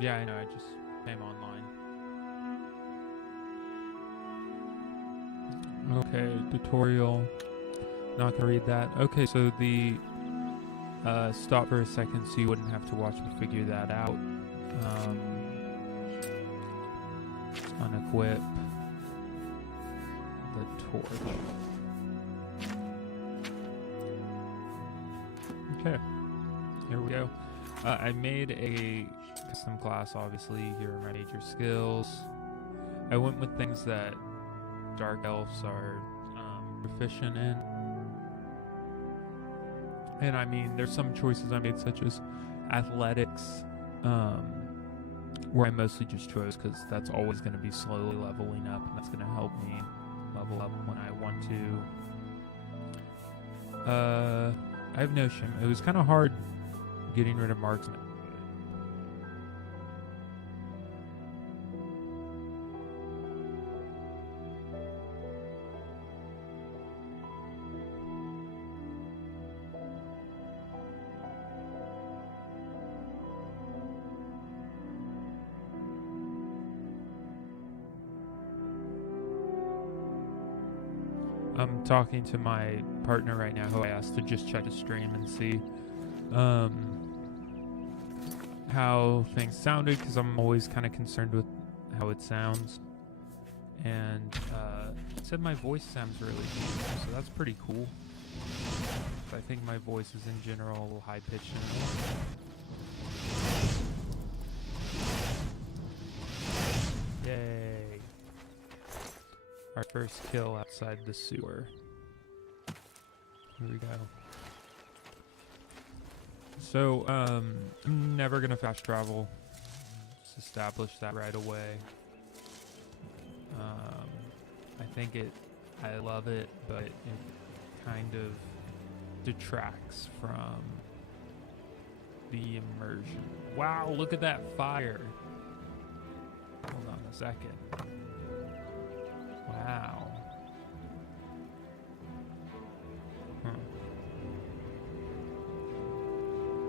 Yeah, I know. I just came online. Okay, tutorial. Not gonna read that. Okay, so the stop for a second so you wouldn't have to watch me figure that out. Unequip the torch. Okay, here we go. I made a custom class, obviously. Here are my major skills. I went with things that dark elves are proficient in. And I mean, there's some choices I made, such as athletics, where I mostly just chose because that's always going to be slowly leveling up, and that's going to help me level up when I want to. I have no shame. It was kind of hard getting rid of marksman. I'm talking to my partner right now, who I asked to just check the stream and see how things sounded, because I'm always kind of concerned with how it sounds. And it said my voice sounds really deep, so that's pretty cool. I think my voice is in general a little high pitched. Yay! Our first kill outside the sewer. Here we go. So, I'm never gonna fast travel. Just establish that right away. I love it, but it kind of detracts from the immersion. Wow, look at that fire. Hold on a second. Wow.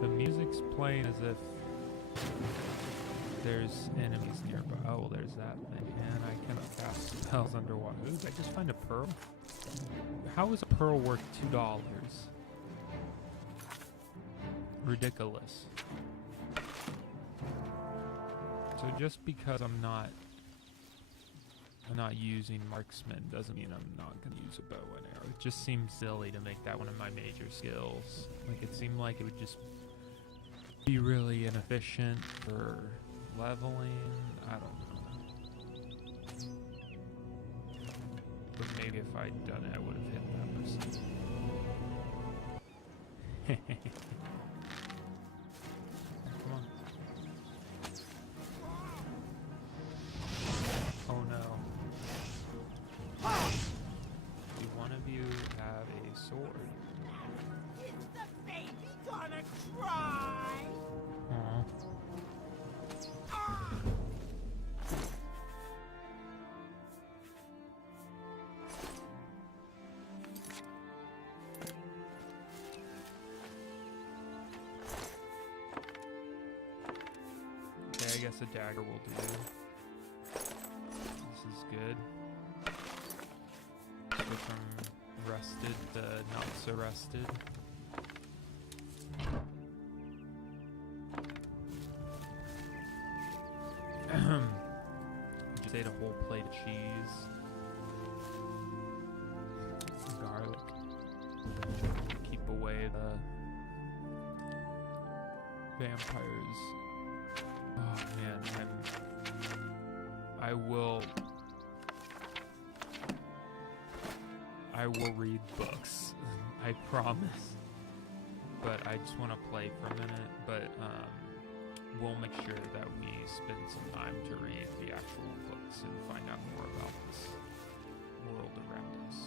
The music's playing as if there's enemies nearby. Oh, there's that thing. And I cannot cast spells underwater. Ooh, did I just find a pearl? How is a pearl worth $2? Ridiculous. So just because I'm not using marksman doesn't mean I'm not going to use a bow and arrow. It just seems silly to make that one of my major skills. Like, it seemed like it would just be really inefficient for leveling. I don't know. But maybe if I'd done it, I would have hit that percent. Come on. Oh no. Do one of you have a sword? Is the baby gonna cry? Aww. Okay, I guess a dagger will do. This is good. Go from rested to not so rested. Just ate a whole plate of cheese. Garlic. Keep away the vampires. Oh man, I will read books. I promise. But I just want to play for a minute. But we'll make sure that we spend some time to read the actual books and find out more about this world around us.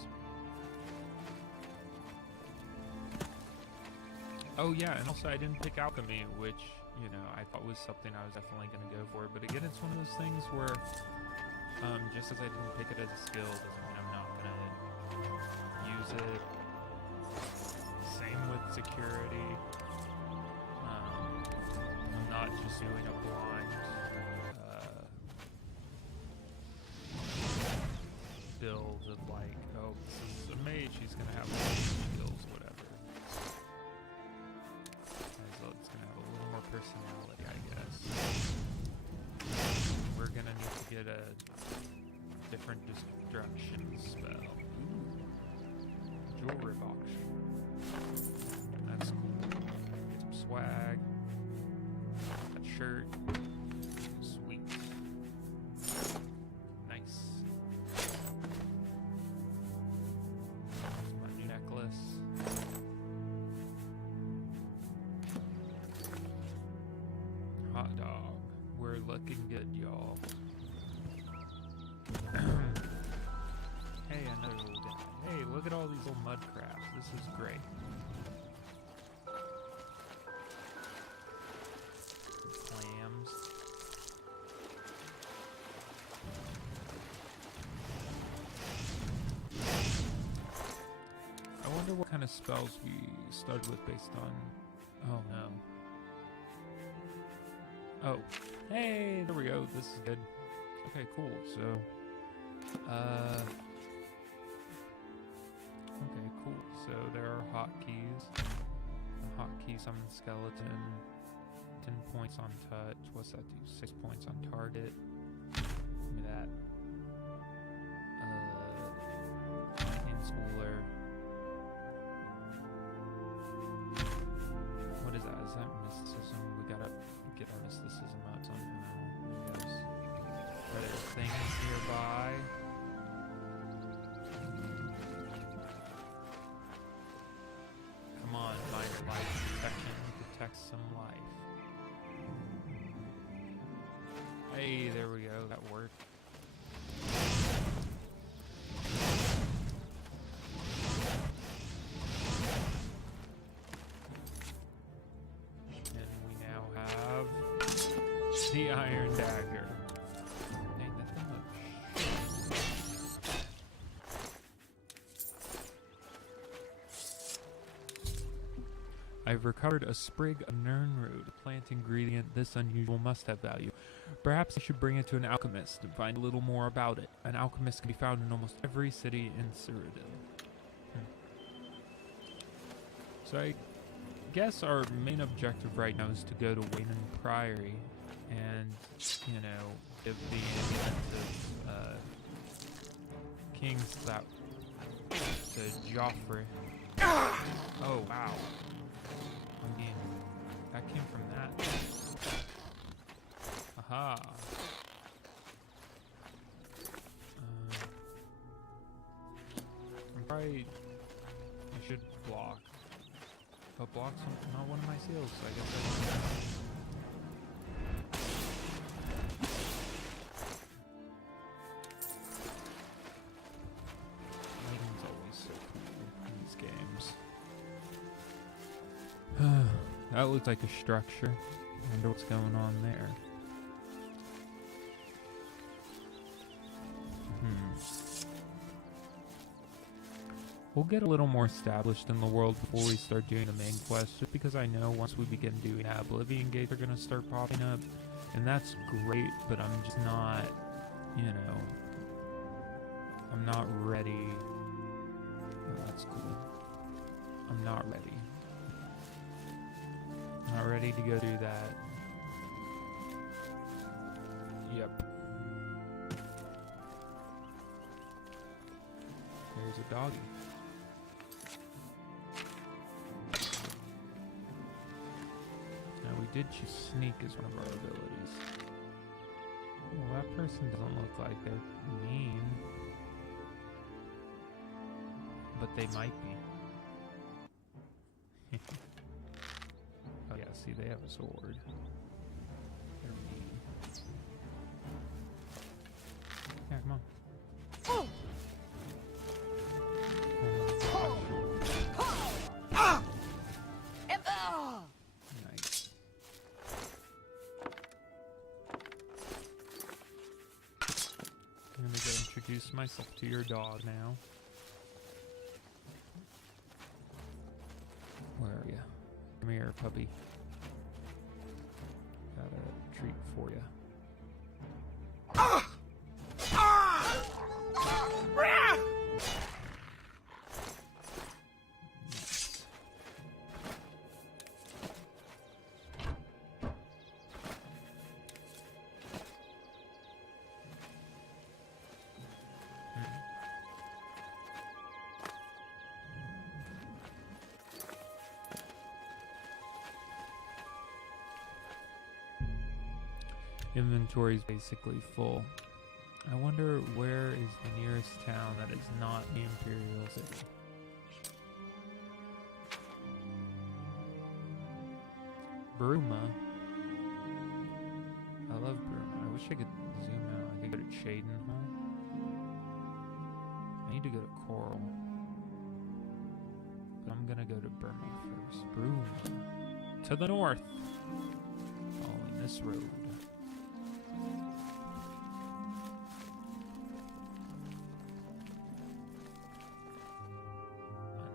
Oh yeah, and also I didn't pick alchemy, which, you know, I thought was something I was definitely going to go for. But again, it's one of those things where just as I didn't pick it as a skill doesn't mean I'm not going to use it. Same with security. I'm not just doing a blind like, oh, this is a mage, she's gonna have skills, whatever. So it's gonna have a little more personality, I guess. We're gonna need to get a different destruction spell. Jewelry auction. That's cool. Get some swag. That shirt. Sweet. Nice. My new necklace. Hot dog. We're looking good, y'all. Hey, another little guy. Hey, look at all these little mud crabs. This is great. Clams. I wonder what kind of spells we started with based on... Oh, no. Oh. Hey, there we go. This is good. Okay, cool. So, okay, cool. So there are hotkeys. Hotkey summon skeleton. 10 points on touch. What's that do? 6 points on target. Give me that. Lightning schooler. What is that? Is that mysticism? We gotta get our mysticism up somehow. Yes. Are there things nearby? Come on, my life protection protects some life. Hey, there we go. That worked. And we now have the Iron Dagger. Dang, that thing looks... I've recovered a sprig of Nirnroot, a plant ingredient this unusual must have value. Perhaps I should bring it to an alchemist and find a little more about it. An alchemist can be found in almost every city in Cyrodiil. So I guess our main objective right now is to go to Wayman Priory and, you know, give the amulet of King's that to Joffrey. Oh, wow. I mean, that came from that. Aha. I'm probably... I should block. But block's not one of my seals, so I guess I don't. Lighting's always so cool in these games. That looks like a structure. I wonder what's going on there. We'll get a little more established in the world before we start doing the main quest, just because I know once we begin doing that, Oblivion gates are going to start popping up, and that's great, but I'm just not, you know, I'm not ready. Oh, that's cool. I'm not ready. Not ready to go through that. Yep. There's a doggy. Now we did choose sneak as one of our abilities. Well, that person doesn't look like they're mean. But they might be. Oh yeah, see, they have a sword. They're mean. Yeah, come on. Nice. I'm gonna go introduce myself to your dog now. Where are you? Come here, puppy. Got a treat for you. inventory's basically full. I wonder where is the nearest town that is not the Imperial City. Bruma. I love Bruma. I wish I could zoom out. I could go to Chadenhall. I need to go to Coral. But I'm gonna go to Burma first. Bruma. To the north. Following this road.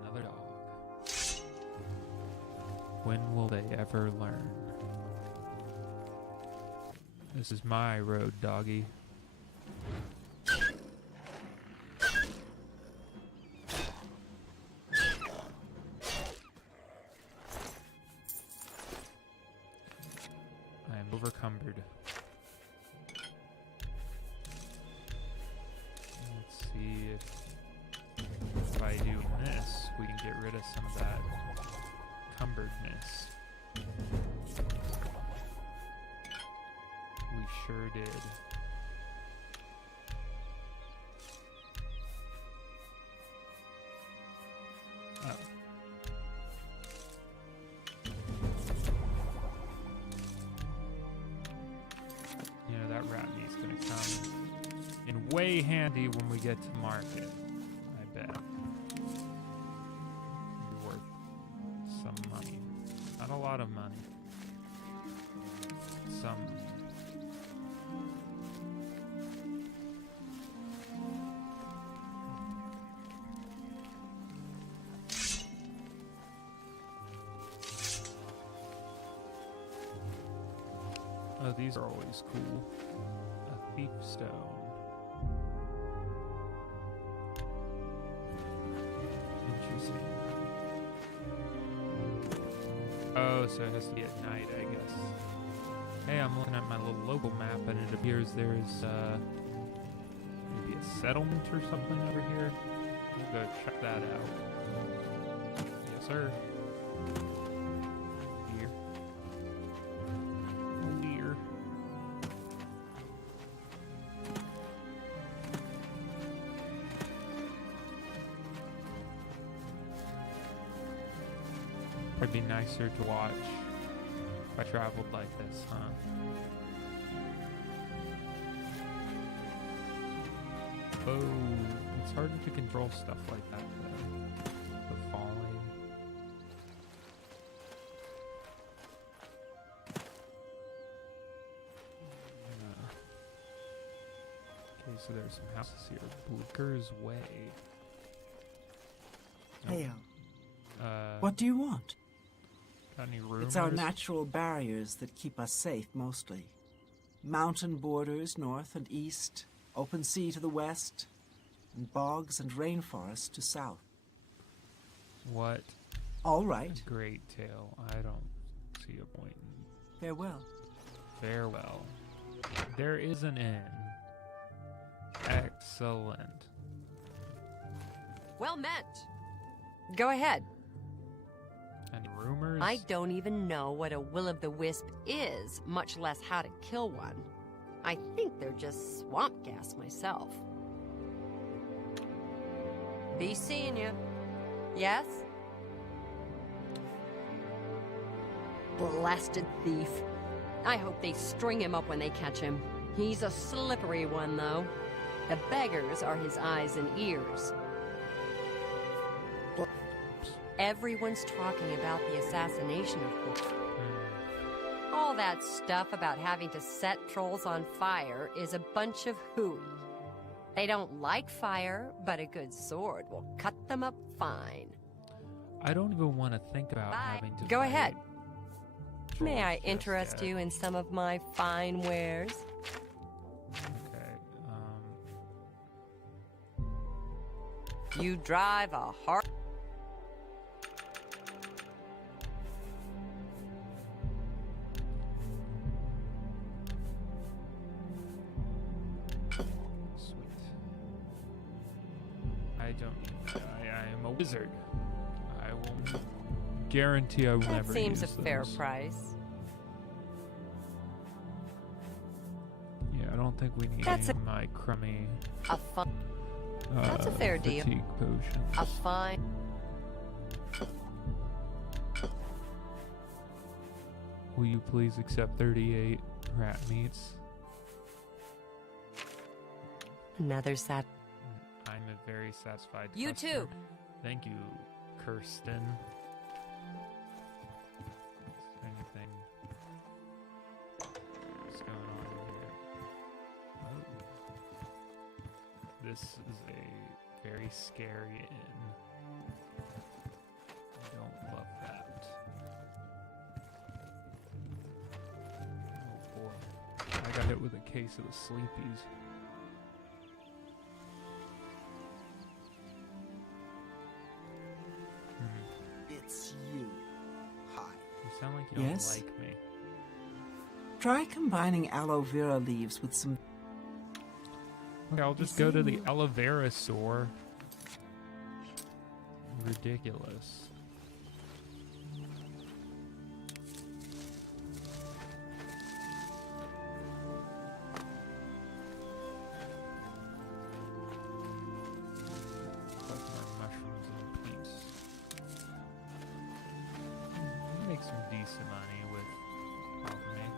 Another dog. When will they ever learn? This is my road, doggy. I am overcumbered. Let's see if by doing this, we can get rid of some of that cumberedness. We sure did. Oh. You know, that rat meat's gonna come in way handy when we get to market. I bet. Be worth some money. Not a lot of money. Some. Oh, these are always cool. A thief stone. Interesting. Oh, so it has to be at night, I guess. Hey, I'm looking at my little local map, and it appears there's maybe a settlement or something over here. We'll go check that out. Yes, sir. Here. Here. It'd be nicer to watch if I traveled like this, huh? Oh, it's harder to control stuff like that, though. The falling. Okay, so there's some houses here. Blinker's Way. Hey, Uh, what do you want? got any rumors? It's our natural barriers that keep us safe, mostly. Mountain borders north and east, open sea to the west, and bogs and rainforests to south. What All right. a great tale. I don't see a point in Farewell. farewell. There is an inn. Excellent. Well met. Go ahead. Any rumors? I don't even know what a will-o'-the-wisp is, much less how to kill one. I think they're just swamp gas myself. Be seeing you. Yes? Blasted thief. I hope they string him up when they catch him. He's a slippery one, though. The beggars are his eyes and ears. Everyone's talking about the assassination of Outta. All that stuff about having to set trolls on fire is a bunch of hooey. They don't like fire, but a good sword will cut them up fine. I don't even want to think about Bye. having to Go fight ahead. May trolls I just interest yet. you in some of my fine wares? Okay. You drive a hard... Sweet. I don't need that. I am a wizard. I will guarantee I will That never seems a use fair those. price. don't think we need That's any of my crummy A fun. That's a fair deal. fatigue potion. A fine. Will you please accept 38 rat meats? Another sad. I'm a very satisfied You customer. too. Thank you, Kirsten. Is there anything what's going on here? Oh. This is a very scary inn. I don't love that. Oh boy. I got hit with a case of the sleepies. It's you. Hi. You sound like you don't Yes? like me. Try combining aloe vera leaves with some. Okay, I'll just go to the aloe vera store. Ridiculous. Like more mushrooms and peeps. Make some decent money with alchemy.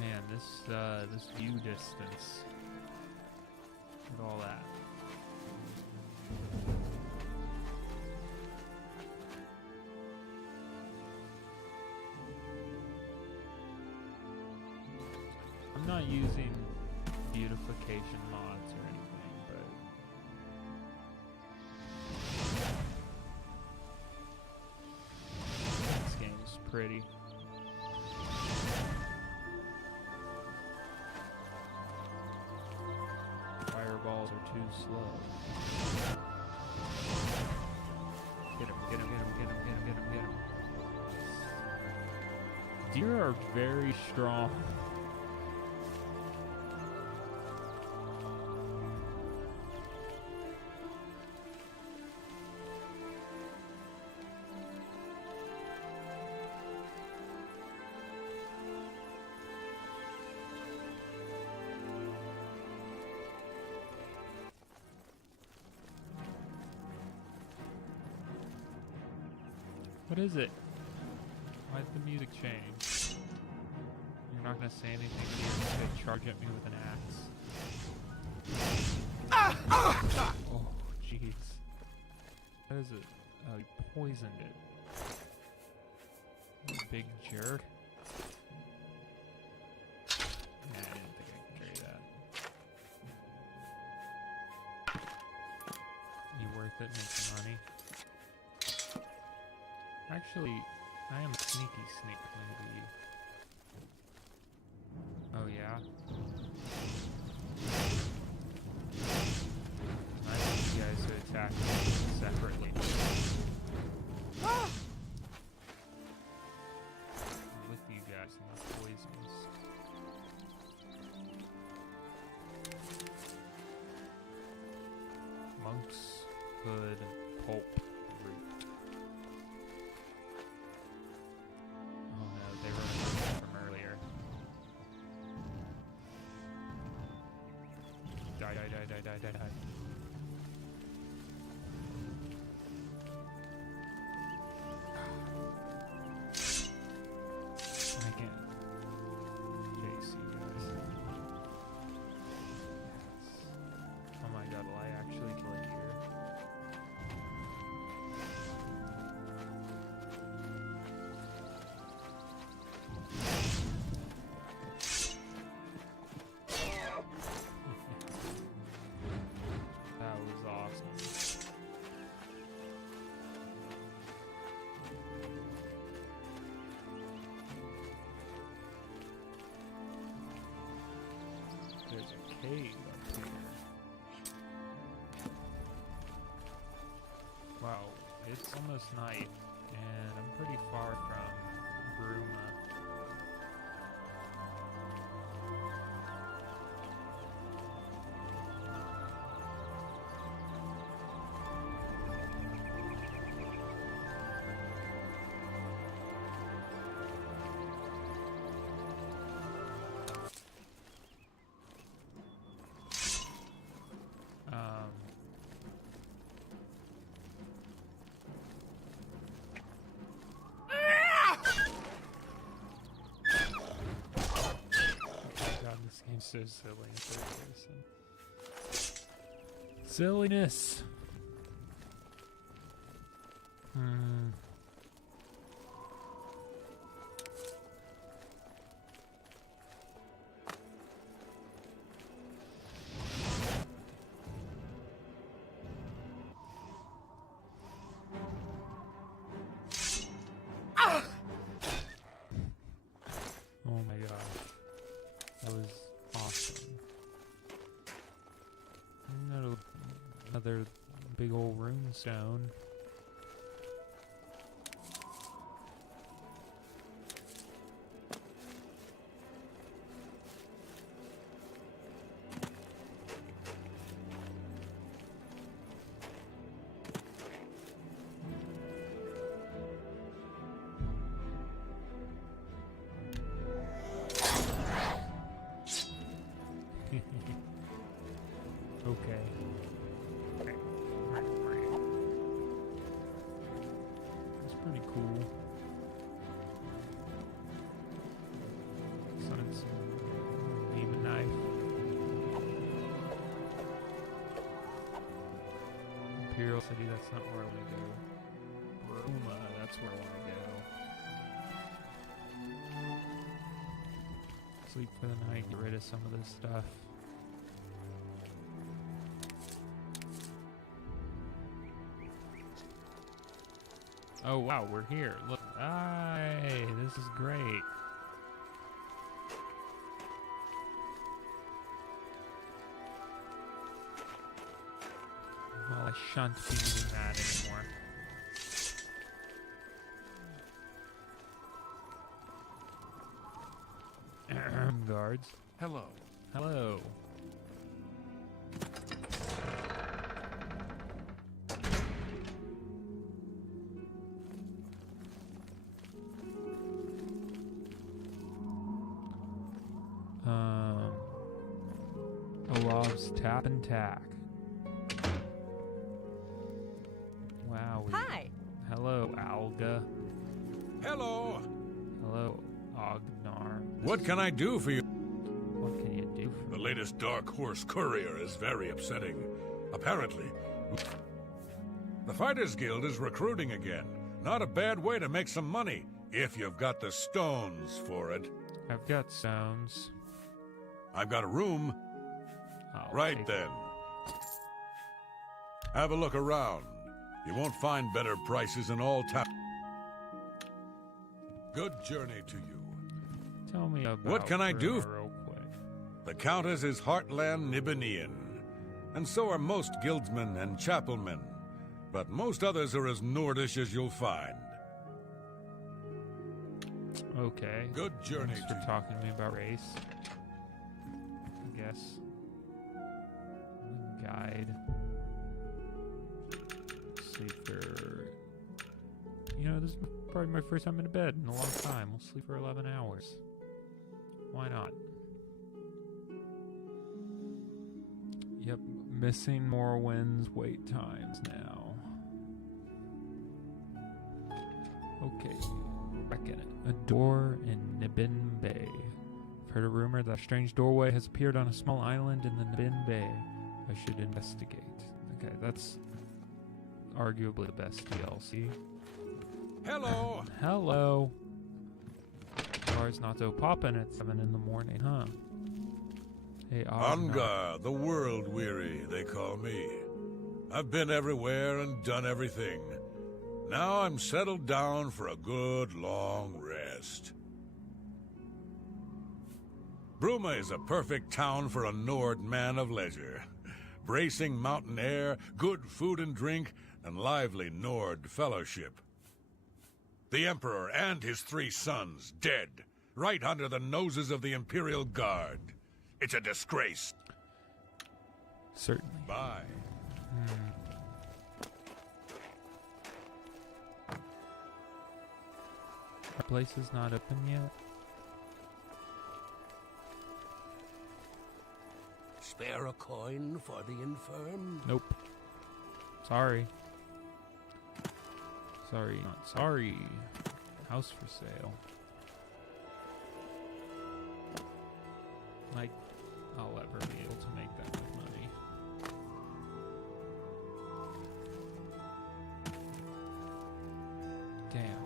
Man, this view distance. Look at all that. I'm not using beautification mods or anything, but this game's pretty. Fireballs are too slow. Get him, get him, get him, get him, get him, get him, get him. Deer are very strong. What is it? Why did the music change? You're not gonna say anything here. You're gonna charge at me with an axe. Oh, jeez. What is it? Oh, he poisoned it. You big jerk. Yeah, I didn't think I could carry that. You worth it? Make some money. Actually, I am a sneaky sneak, maybe. Oh, yeah? I need you guys to attack me separately. I'm with you guys in the poisons. Monk's Hood Pulp Root. Oh no, they remember that from earlier. Die, die, die, die, die, die, die. I can't chase you guys. Yes. Oh my god, will I actually kill a deer? That was awesome. There's a cave up here. Wow, it's almost night, and I'm pretty far from Bruma. so silly in third person. Silliness. Oh my gosh. That was awesome. Another big old rune stone. Okay. That's pretty cool. Sonic's demon knife. Imperial City, that's not where I want to go. Roma, that's where I want to go. Sleep for the night, get rid of some of this stuff. Oh wow, we're here. Look, hey, this is great. Well, I shan't be doing that anymore. Guards. Hello. Hello. Olav's Tap and Tack. Wow. Hi. Hello, Alga. Hello. Hello, Ognar. What can I do for you? What can you do for The me? latest Dark Horse courier is very upsetting. Apparently, the Fighters Guild is recruiting again. Not a bad way to make some money, if you've got the stones for it. I've got stones. I've got a room. I'll Right take then. Have a look around. You won't find better prices in all town. Good journey to you. Tell me about What can I do? Bruma real quick. The Countess is Heartland Nibanian, and so are most guildsmen and chapelmen, but most others are as Nordish as you'll find. Okay. Good journey Thanks to for you. talking to me about race. I guess. Guide. Sleep for... You know, this is probably my first time in bed in a long time. We'll sleep for 11 hours. Why not? Yep, missing Morrowind's wait times now. Okay, back in it. A door in Nibin Bay. I've heard a rumor that a strange doorway has appeared on a small island in the Nibin Bay. I should investigate. Okay, that's arguably the best DLC. Hello. Hello. Car's not so poppin' at 7 in the morning, huh? Hey, Angar, the world weary, they call me. I've been everywhere and done everything. Now I'm settled down for a good long rest. Bruma is a perfect town for a Nord man of leisure. Bracing mountain air, good food and drink, and lively Nord fellowship. The Emperor and his 3 sons dead, right under the noses of the Imperial Guard. It's a disgrace. Certainly. Bye. Our place is not open yet. Spare a coin for the infirm? Nope. Sorry. Sorry, not sorry. House for sale. Like, I'll ever be able to make that with money. Damn.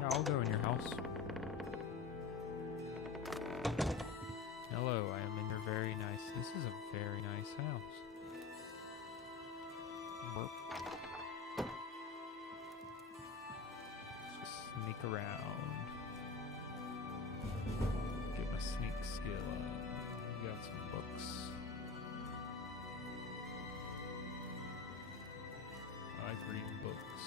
Yeah, I'll go in your house. Hello, I am in your very nice... This is a very nice house. Burp. Just sneak around. Get my sneak skill up. We got some books. I like reading books.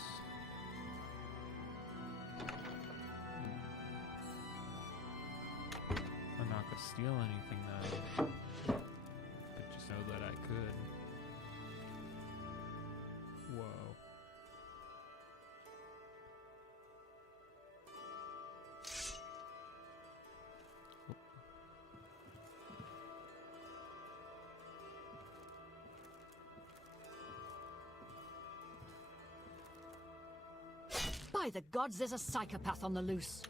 I'm not gonna steal anything though. But just know that I could. Whoa. By the gods, there's a psychopath on the loose.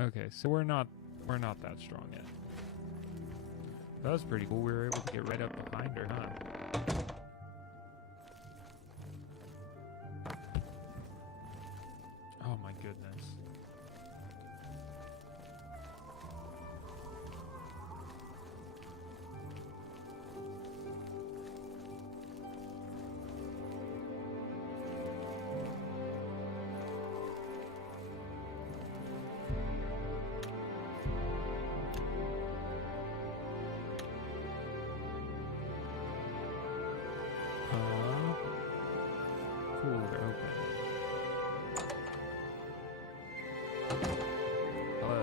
Okay, so we're not that strong yet. That was pretty cool. We were able to get right up behind her, huh? Oh my goodness. Cool, they're open. Hello.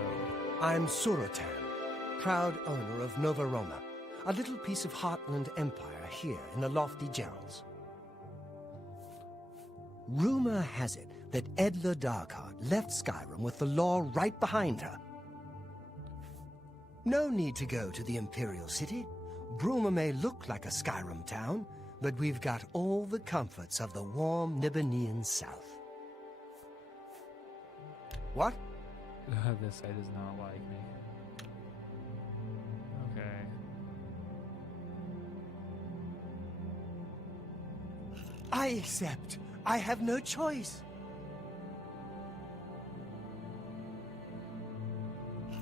I'm Surotan, proud owner of Nova Roma, a little piece of Heartland Empire here in the lofty Gerals. Rumor has it that Edla Darkheart left Skyrim with the law right behind her. No need to go to the Imperial City. Bruma may look like a Skyrim town, but we've got all the comforts of the warm Nibbanean South. What? This guy does not like me. Okay. I accept. I have no choice.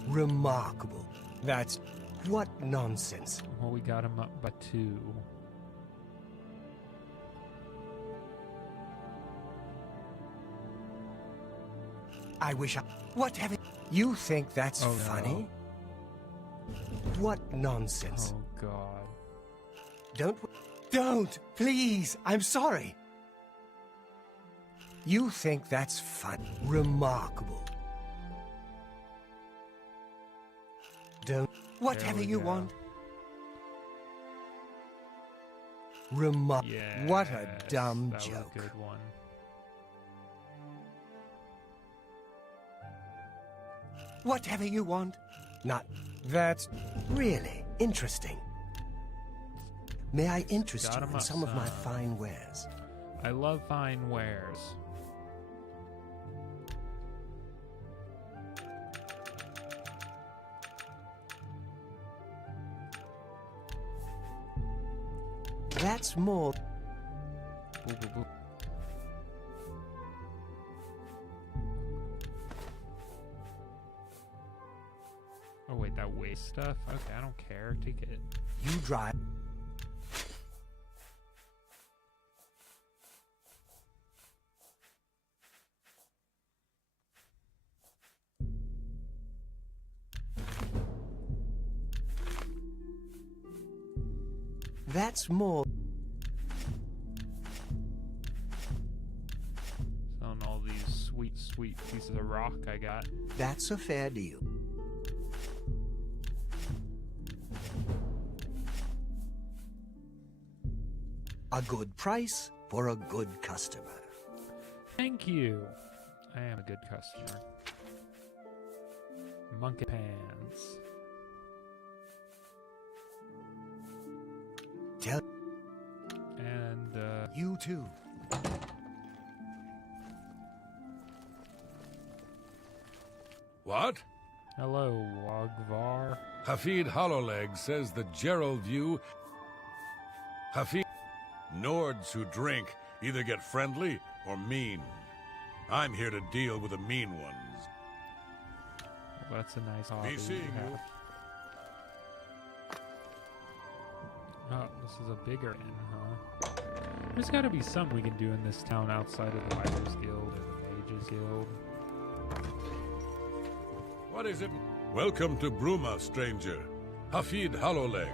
Remarkable. That's... what nonsense. Well, we got him up by 2. I wish I... What have it... You think that's Oh, funny? What nonsense. Oh god. Don't! Please! I'm sorry! You think that's fun? Remarkable. Don't... Whatever we you go. want. Yeah. What a dumb that joke. was a good one. Whatever you want. Not... That's really interesting. May I interest Got you 'em in up, some of my son. fine wares? I love fine wares. That's more... Boop, boop, boop. Oh wait, that waste stuff? Okay, I don't care. Take it. You drive... That's more... Selling all these sweet, sweet pieces of rock I got. That's a fair deal. A good price for a good customer. Thank you. I am a good customer. Monkey pants. Tell And, you too. What? Hello, Wagvar. Hafid Hollowleg says the Gerald view... Hafid... Nords who drink either get friendly or mean. I'm here to deal with the mean ones. Well, that's a nice hobby. Be seeing you. Oh, this is a bigger inn, huh? There's gotta be something we can do in this town outside of the Writers Guild or the Mages Guild. What is it? Welcome to Bruma, stranger. Hafid Hollowleg.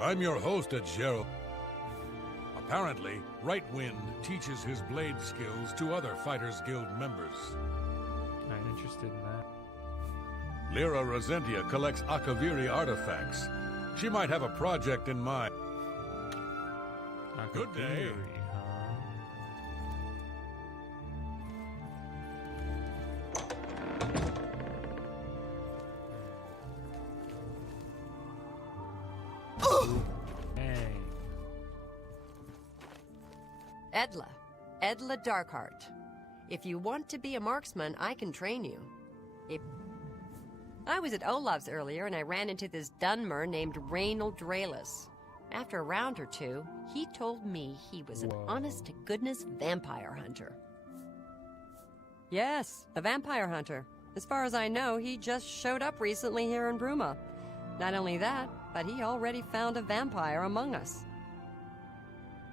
I'm your host at Gerald. Apparently, Right Wind teaches his blade skills to other Fighters Guild members. I'm interested in that. Lyra Rosentia collects Akaviri artifacts. She might have a project in mind. Good day. Huh? Dang. Edla Darkheart. If you want to be a marksman, I can train you. I was at Olaf's earlier and I ran into this Dunmer named Reynold Draelis. After a round or two, he told me he was an honest-to-goodness vampire hunter. Yes, a vampire hunter. As far as I know, he just showed up recently here in Bruma. Not only that, but he already found a vampire among us.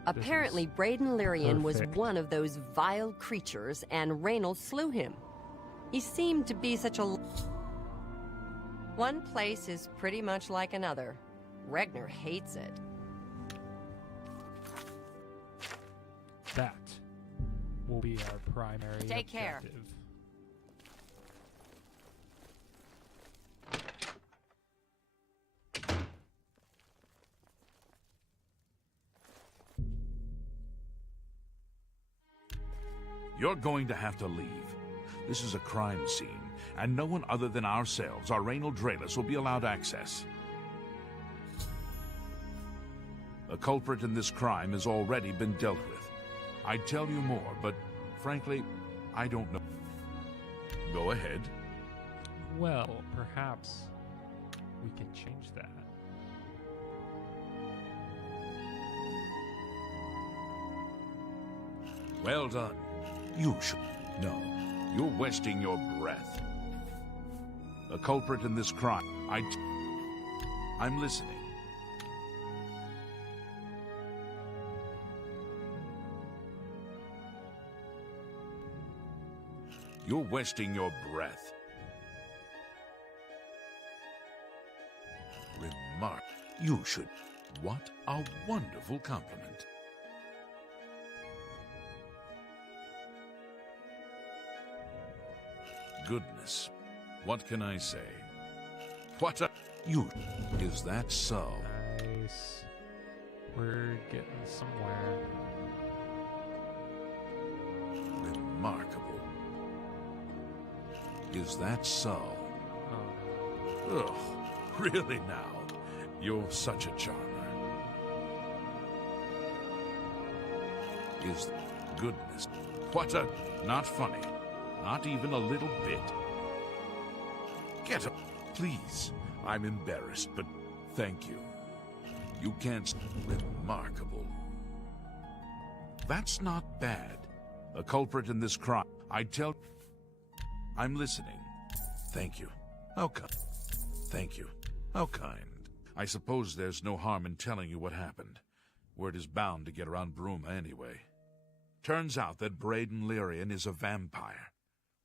Apparently, Braden Lyrian was one of those vile creatures, and Reynold slew him. He seemed to be such a... One place is pretty much like another. Regner hates it. That will be our primary Take care. objective. You're going to have to leave. This is a crime scene, and no one other than ourselves, our Reynold Draelis, will be allowed access. The culprit in this crime has already been dealt with. I'd tell you more, but frankly, I don't know. Go ahead. Well, perhaps we can change that. Well done. You should... No, you're wasting your breath. The culprit in this crime, I'm listening. You're wasting your breath. Remark. You should. What a wonderful compliment. Goodness. What can I say? What a... You... Is that so? Nice. We're getting somewhere. Remarkable. Is that so? Oh. Ugh, really now? You're such a charmer. Is... Goodness. What a... Not funny. Not even a little bit. Get up, please. I'm embarrassed, but thank you. You can't... Remarkable. That's not bad. The culprit in this crime... I'm listening. Thank you. How kind. Thank you. How kind. I suppose there's no harm in telling you what happened. Word is bound to get around Bruma anyway. Turns out that Braden Lyrian is a vampire.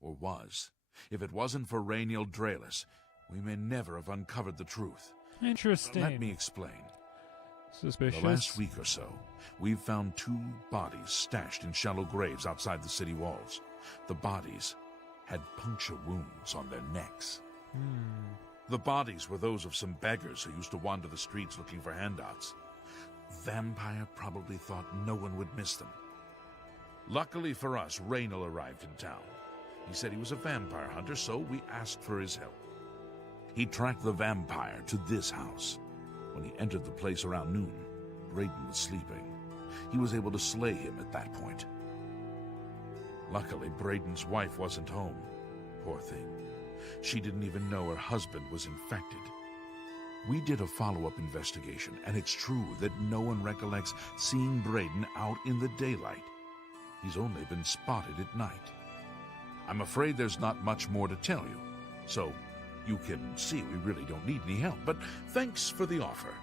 Or was. If it wasn't for Reynold Draelis, we may never have uncovered the truth. Interesting. Let me explain. Suspicious. The last week or so, we've found 2 bodies stashed in shallow graves outside the city walls. The bodies had puncture wounds on their necks. The bodies were those of some beggars who used to wander the streets looking for handouts. Vampire probably thought no one would miss them. Luckily for us, Reynold arrived in town. He said he was a vampire hunter, so we asked for his help. He tracked the vampire to this house. When he entered the place around noon, Braden was sleeping. He was able to slay him at that point. Luckily, Braden's wife wasn't home. Poor thing. She didn't even know her husband was infected. We did a follow-up investigation, and it's true that no one recollects seeing Braden out in the daylight. He's only been spotted at night. I'm afraid there's not much more to tell you, so you can see we really don't need any help, but thanks for the offer.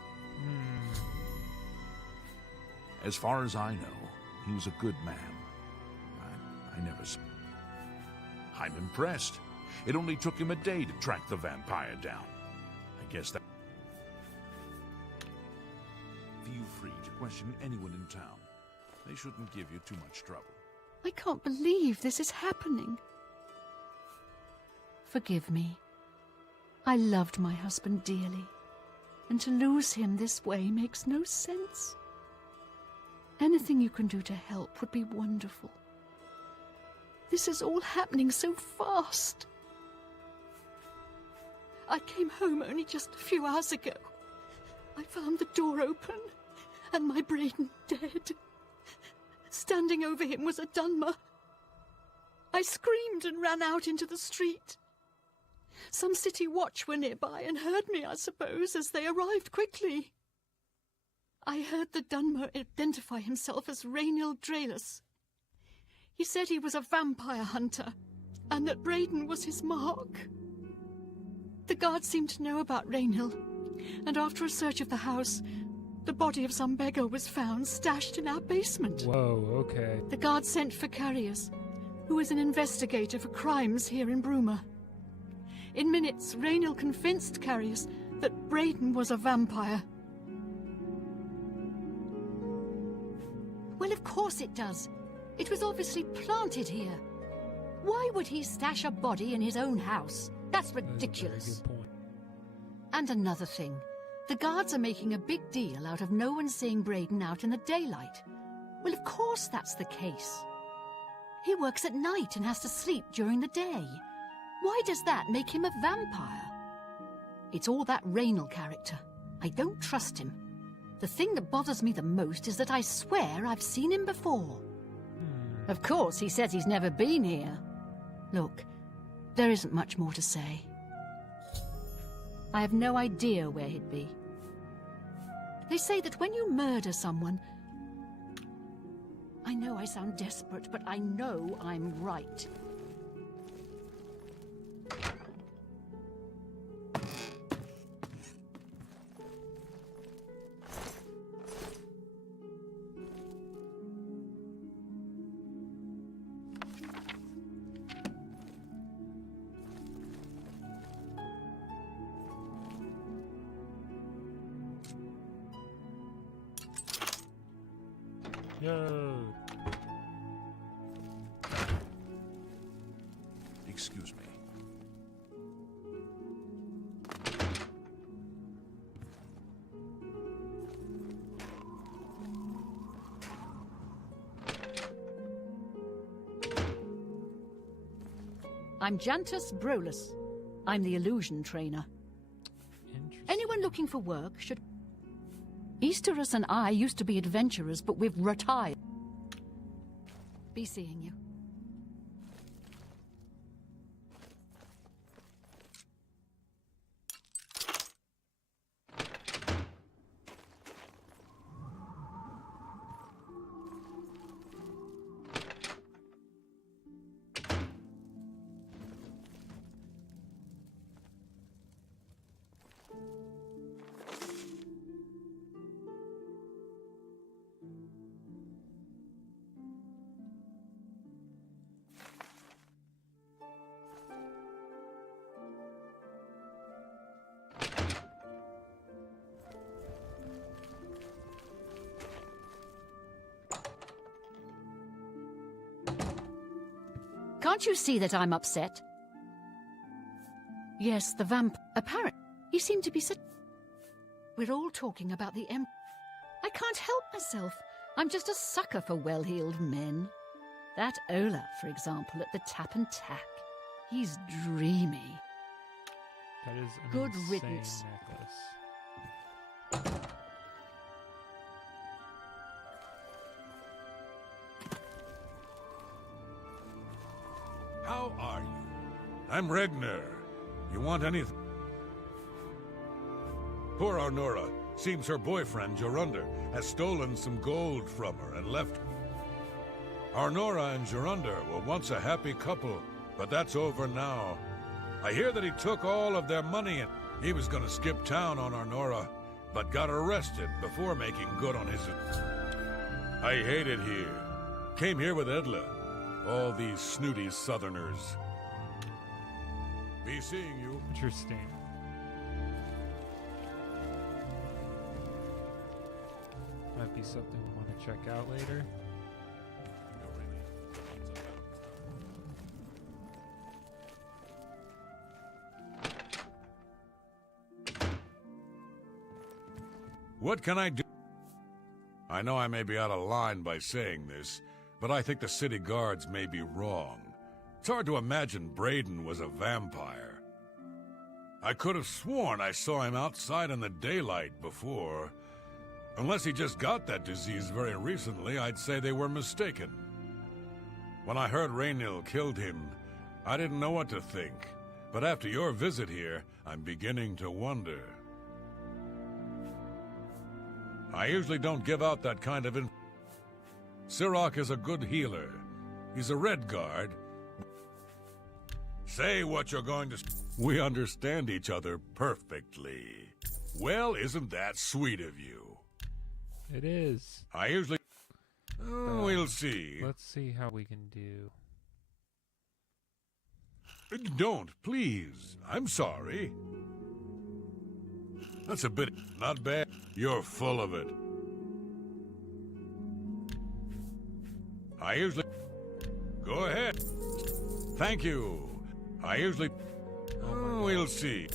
As far as I know, he was a good man. I never... I'm impressed. It only took him a day to track the vampire down. I guess that... Feel free to question anyone in town. They shouldn't give you too much trouble. I can't believe this is happening. Forgive me. I loved my husband dearly, and to lose him this way makes no sense. Anything you can do to help would be wonderful. This is all happening so fast. I came home only just a few hours ago. I found the door open, and my Braden dead. Standing over him was a Dunmer. I screamed and ran out into the street. Some city watch were nearby and heard me, I suppose, as they arrived quickly. I heard the Dunmer identify himself as Rainil Draelus. He said he was a vampire hunter, and that Braden was his mark. The guards seemed to know about Rainil, and after a search of the house, the body of some beggar was found stashed in our basement. Whoa, okay. The guards sent for Carriers, who is an investigator for crimes here in Bruma. In minutes, Rainil convinced Carriers that Braden was a vampire. Well, of course it does. It was obviously planted here. Why would he stash a body in his own house? That's ridiculous. That's a very good point. And another thing. The guards are making a big deal out of no one seeing Braden out in the daylight. Well, of course that's the case. He works at night and has to sleep during the day. Why does that make him a vampire? It's all that Rainil character. I don't trust him. The thing that bothers me the most is that I swear I've seen him before. Of course, he says he's never been here. Look, there isn't much more to say. I have no idea where he'd be. They say that when you murder someone... I know I sound desperate, but I know I'm right. Yo. Excuse me. I'm Jantus Brolus. I'm the illusion trainer. Interesting. Anyone looking for work should... Easterus and I used to be adventurers, but we've retired. Be seeing you. Can't you see that I'm upset? Yes, the vamp... Apparently, he seemed to be such... We're all talking about the I can't help myself. I'm just a sucker for well-heeled men. That Ola, for example, at the Tap and Tack. He's dreamy. That is an Good insane riddance. necklace. How are you? I'm Regner, You want anything? Poor Arnora. Seems her boyfriend, Jorunda, has stolen some gold from her and left. Arnora and Jorunda were once a happy couple, but that's over now. I hear that he took all of their money and he was gonna skip town on Arnora, but got arrested before making good on his... I hate it here. Came here with Edla. All these snooty southerners. Be seeing you. Interesting. Might be something we want to check out later. What can I do? I know I may be out of line by saying this, but I think the city guards may be wrong. It's hard to imagine Braden was a vampire. I could have sworn I saw him outside in the daylight before. Unless he just got that disease very recently, I'd say they were mistaken. When I heard Raynil killed him, I didn't know what to think. But after your visit here, I'm beginning to wonder. I usually don't give out that kind of info. Sirach is a good healer. He's a red guard. Say what you're going to... We understand each other perfectly. Well, isn't that sweet of you? It is. I usually... we'll see. Let's see how we can do. Don't, please. I'm sorry. That's a bit... not bad. You're full of it. I usually... Go ahead. Thank you. I usually... we'll see.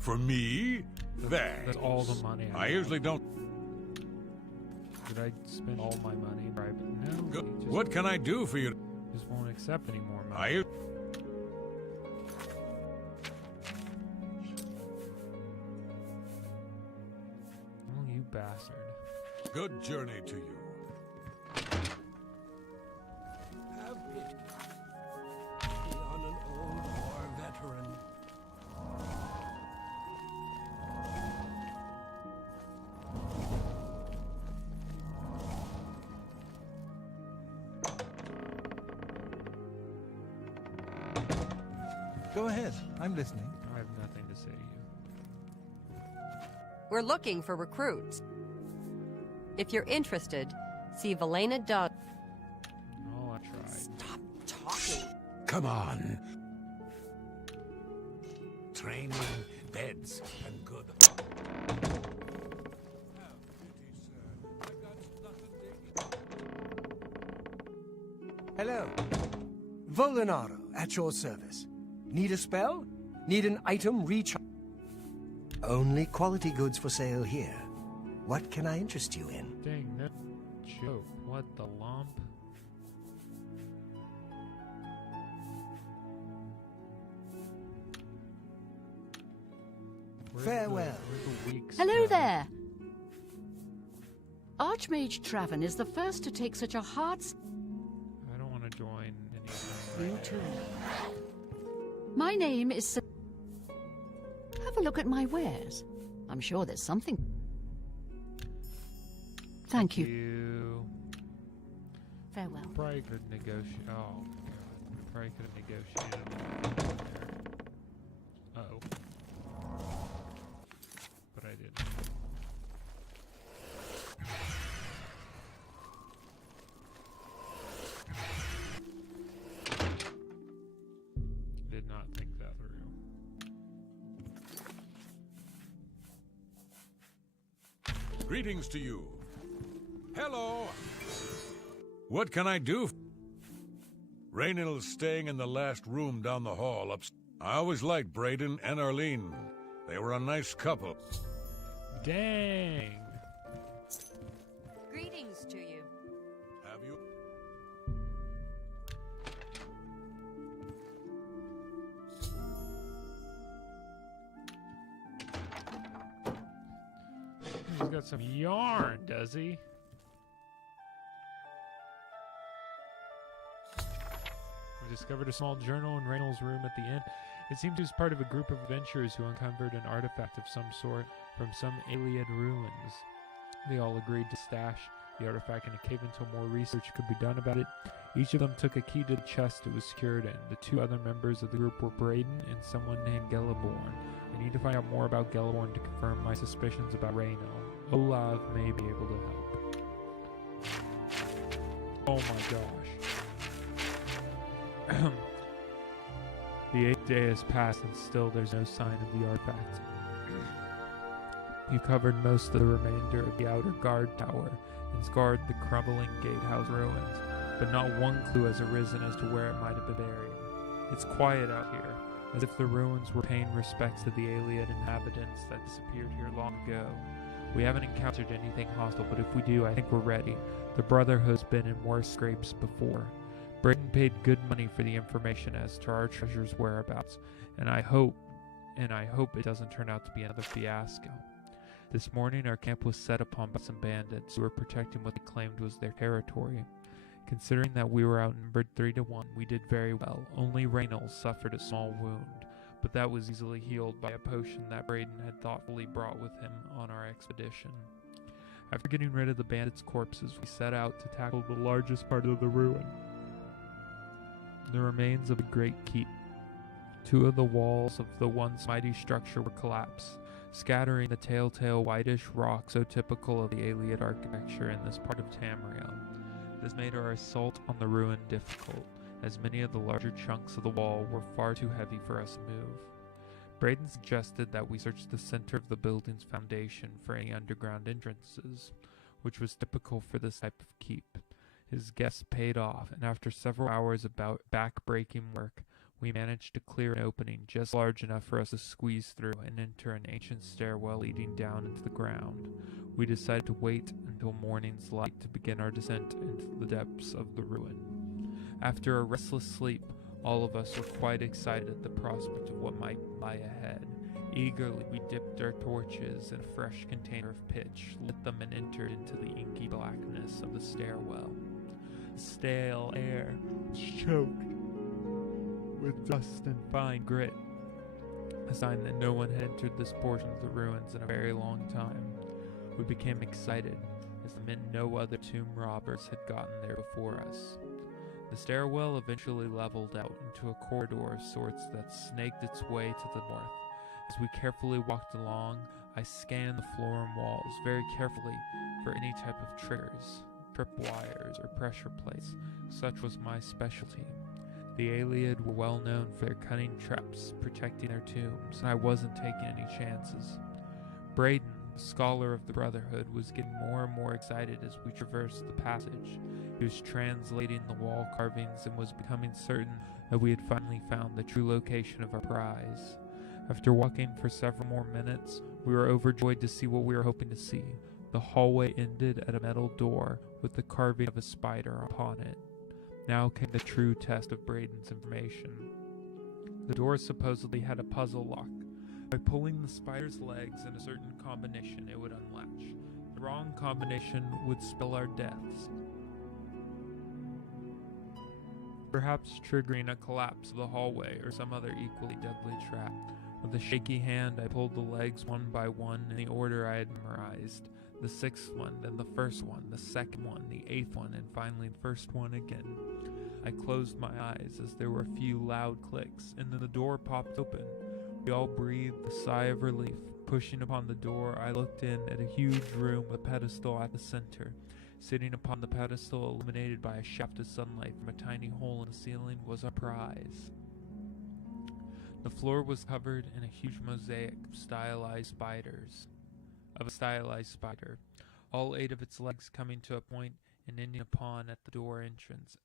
For me? That's all the money I usually don't... Did I spend all my money private? No. Go... he just, What can I do for you? Just won't accept any more money. Oh, you bastard. Good journey to you. Have pity on an old war veteran. Go ahead. I'm listening. I have nothing to say to you. We're looking for recruits. If you're interested, see Valena Doug. Oh, I tried. Stop talking. Come on. Training, beds, and good. Hello. Volinaro, at your service. Need a spell? Need an item recharge? Only quality goods for sale here. What can I interest you in? Dang, no joke. What the lump? Farewell. Hello there. Archmage Traven is the first to take such a hard... I don't want to join anything. You too. My name is... Have a look at my wares. I'm sure there's something... Thank you. Farewell. Probably could negotiate. Oh, God. Probably could have negotiated a little bit there. Uh-oh. But I didn't. Did not think that through. Greetings to you. Hello. What can I do? Raynil's staying in the last room down the hall upstairs. I always liked Braden and Arlene. They were a nice couple. Dang. Greetings to you. Have you? He's got some yarn, does he? Or discovered a small journal in Reynolds' room at the inn. It seemed he was part of a group of adventurers who uncovered an artifact of some sort from some Iliad ruins. They all agreed to stash the artifact in a cave until more research could be done about it. Each of them took a key to the chest it was secured in. The two other members of the group were Braden and someone named Gelliborn. I need to find out more about Gelliborn to confirm my suspicions about Reyno. Olav may be able to help. Oh my gosh. The 8th day has passed and still there's no sign of the artifact. You covered most of the remainder of the outer guard tower and scarred the crumbling gatehouse ruins, but not one clue has arisen as to where it might have been buried. It's quiet out here, as if the ruins were paying respects to the Iliad inhabitants that disappeared here long ago. We haven't encountered anything hostile, but if we do, I think we're ready. The Brotherhood's been in worse scrapes before. Braden paid good money for the information as to our treasure's whereabouts, and I hope it doesn't turn out to be another fiasco. This morning our camp was set upon by some bandits who were protecting what they claimed was their territory. Considering that we were outnumbered 3-1, we did very well. Only Reynolds suffered a small wound, but that was easily healed by a potion that Braden had thoughtfully brought with him on our expedition. After getting rid of the bandits' corpses, we set out to tackle the largest part of the ruin, the remains of a great keep. 2 of the walls of the once mighty structure were collapsed, scattering the telltale whitish rock so typical of the Iliad architecture in this part of Tamriel. This made our assault on the ruin difficult, as many of the larger chunks of the wall were far too heavy for us to move. Braden suggested that we search the center of the building's foundation for any underground entrances, which was typical for this type of keep. His guess paid off, and after several hours of back-breaking work, we managed to clear an opening just large enough for us to squeeze through and enter an ancient stairwell leading down into the ground. We decided to wait until morning's light to begin our descent into the depths of the ruin. After a restless sleep, all of us were quite excited at the prospect of what might lie ahead. Eagerly, we dipped our torches in a fresh container of pitch, lit them, and entered into the inky blackness of the stairwell. The stale air was choked with dust and fine grit, a sign that no one had entered this portion of the ruins in a very long time. We became excited, as the men no other tomb robbers had gotten there before us. The stairwell eventually leveled out into a corridor of sorts that snaked its way to the north. As we carefully walked along, I scanned the floor and walls very carefully for any type of triggers, tripwires, or pressure plates. Such was my specialty. The Iliad were well known for their cunning traps protecting their tombs, and I wasn't taking any chances. Braden, the scholar of the Brotherhood, was getting more and more excited as we traversed the passage. He was translating the wall carvings and was becoming certain that we had finally found the true location of our prize. After walking for several more minutes, we were overjoyed to see what we were hoping to see. The hallway ended at a metal door with the carving of a spider upon it. Now came the true test of Braden's information. The door supposedly had a puzzle lock. By pulling the spider's legs in a certain combination, it would unlatch. The wrong combination would spell our deaths, perhaps triggering a collapse of the hallway or some other equally deadly trap. With a shaky hand, I pulled the legs one by one in the order I had memorized. The 6th one, then the 1st one, the 2nd one, the 8th one, and finally the 1st one again. I closed my eyes as there were a few loud clicks, and then the door popped open. We all breathed a sigh of relief. Pushing upon the door, I looked in at a huge room with a pedestal at the center. Sitting upon the pedestal, illuminated by a shaft of sunlight from a tiny hole in the ceiling, was our prize. The floor was covered in a huge mosaic of a stylized spider, all 8 of its legs coming to a point and ending upon at the door entrance.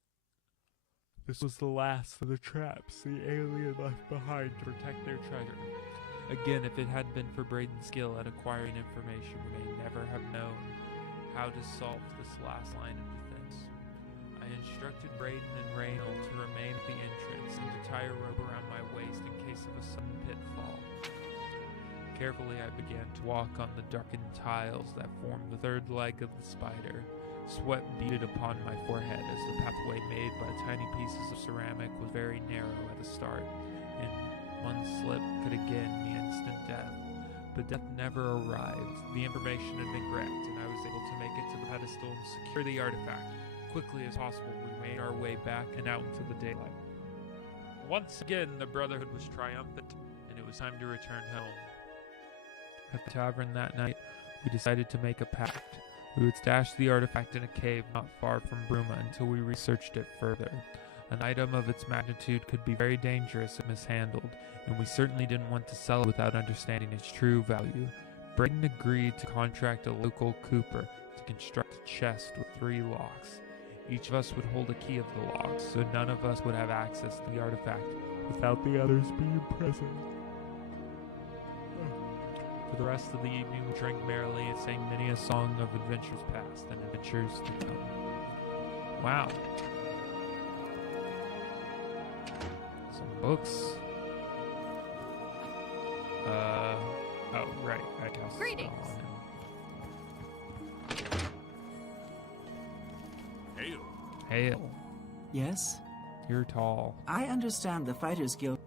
This was the last of the traps the alien left behind to protect their treasure. Again, if it hadn't been for Braden's skill at acquiring information, we may never have known how to solve this last line of defense. I instructed Braden and Reynol to remain at the entrance and to tie a rope around my waist in case of a sudden pitfall. Carefully, I began to walk on the darkened tiles that formed the 3rd leg of the spider. Sweat beaded upon my forehead as the pathway made by a tiny pieces of ceramic was very narrow at the start, and one slip could again mean instant death. But death never arrived. The information had been grabbed, and I was able to make it to the pedestal and secure the artifact. Quickly as possible, we made our way back and out into the daylight. Once again, the Brotherhood was triumphant, and it was time to return home. At the tavern that night, we decided to make a pact. We would stash the artifact in a cave not far from Bruma until we researched it further. An item of its magnitude could be very dangerous if mishandled, and we certainly didn't want to sell it without understanding its true value. Braden agreed to contract a local cooper to construct a chest with 3 locks. Each of us would hold a key of the locks, so none of us would have access to the artifact without the others being present. For the rest of the evening, we drank merrily and sang many a song of adventures past and adventures to come. Wow. Some books. Oh, right. I cast a Greetings. spell on him. Hail. Yes? You're tall. I understand the Fighters Guild.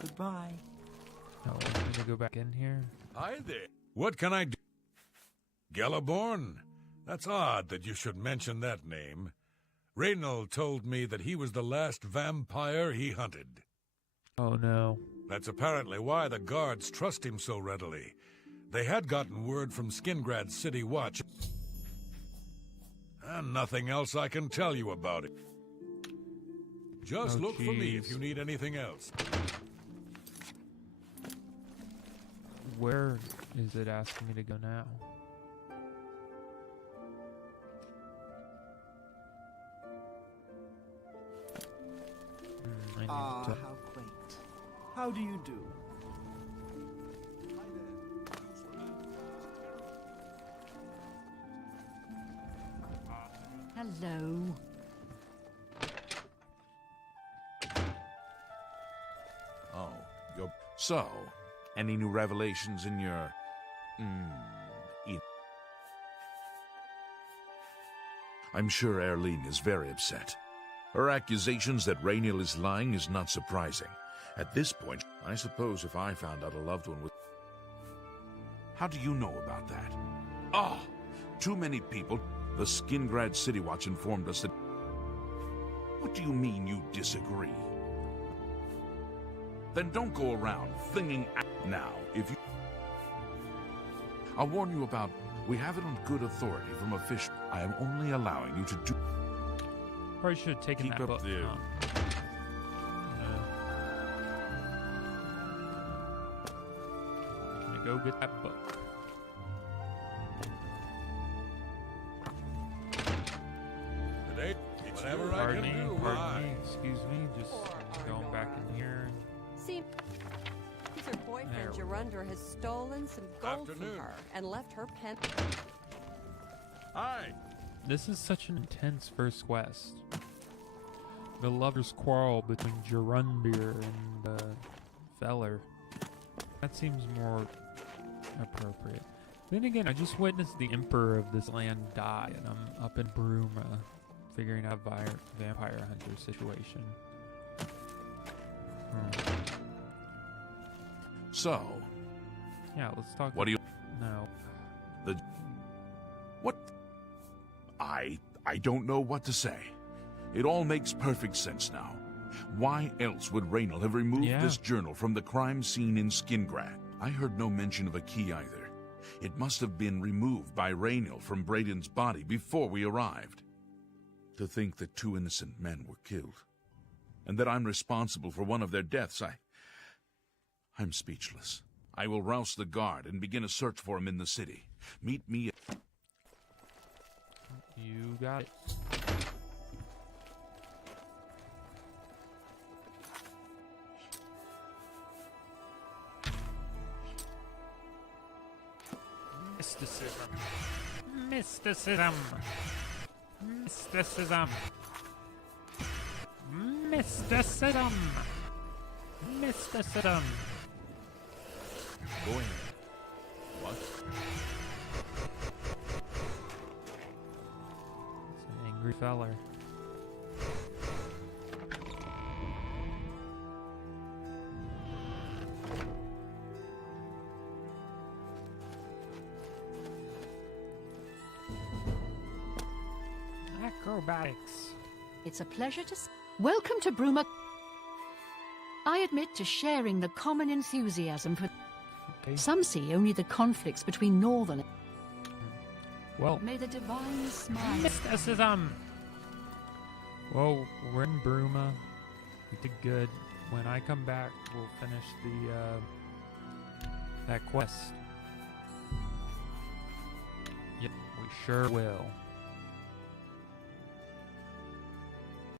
Goodbye. Oh, I'm gonna go back in here. Hi there. What can I do? Galaborn? That's odd that you should mention that name. Reynald told me that he was the last vampire he hunted. Oh no. That's apparently why the guards trust him so readily. They had gotten word from Skingrad's City Watch. And nothing else I can tell you about it. Just Oh, look for me if jeez. you need anything else. Where is it asking me to go now? I need Ah, to... how quaint. How do you do? Hello. Oh, you're... So, any new revelations in your... I'm sure Erlene is very upset. Her accusations that Rainiel is lying is not surprising. At this point, I suppose if I found out a loved one was... How do you know about that? Ah, too many people. The Skingrad City Watch informed us that... What do you mean you disagree? Then don't go around flinging now. If you... I'll warn you about... We have it on good authority from official. I am only allowing you to do... Probably should have taken Keep that up book. the- I'm gonna go get that book. Today, whatever I Pardon can me, do, pardon me, excuse me, just going back in here. See, her boyfriend There we go. Gerunder has stolen some gold Afternoon. from her and left her pen. Hi. This is such an intense first quest. The lovers' quarrel between Gerundir and Feller. That seems more appropriate. Then again, I just witnessed the emperor of this land die, and I'm up in Bruma, figuring out a vampire hunter situation. So, Yeah, let's talk. what do you... No. What? I don't know what to say. It all makes perfect sense now. Why else would Raynal have removed this journal from the crime scene in Skingrad? I heard no mention of a key either. It must have been removed by Raynal from Braden's body before we arrived. To think that 2 innocent men were killed, and that I'm responsible for one of their deaths, I'm speechless. I will rouse the guard and begin a search for him in the city. Meet me at... You got it. Mysticism. Mysticism. Mysticism. Mysticism. Mysticism. Go ahead. What? hungry feller. Acrobatics. It's a pleasure to... Welcome to Bruma. I admit to sharing the common enthusiasm for... Okay. Some see only the conflicts between northern... Well, May the divine smile... this is, well, we're in Bruma. We did good. When I come back, we'll finish the, that quest. Yep, we sure will.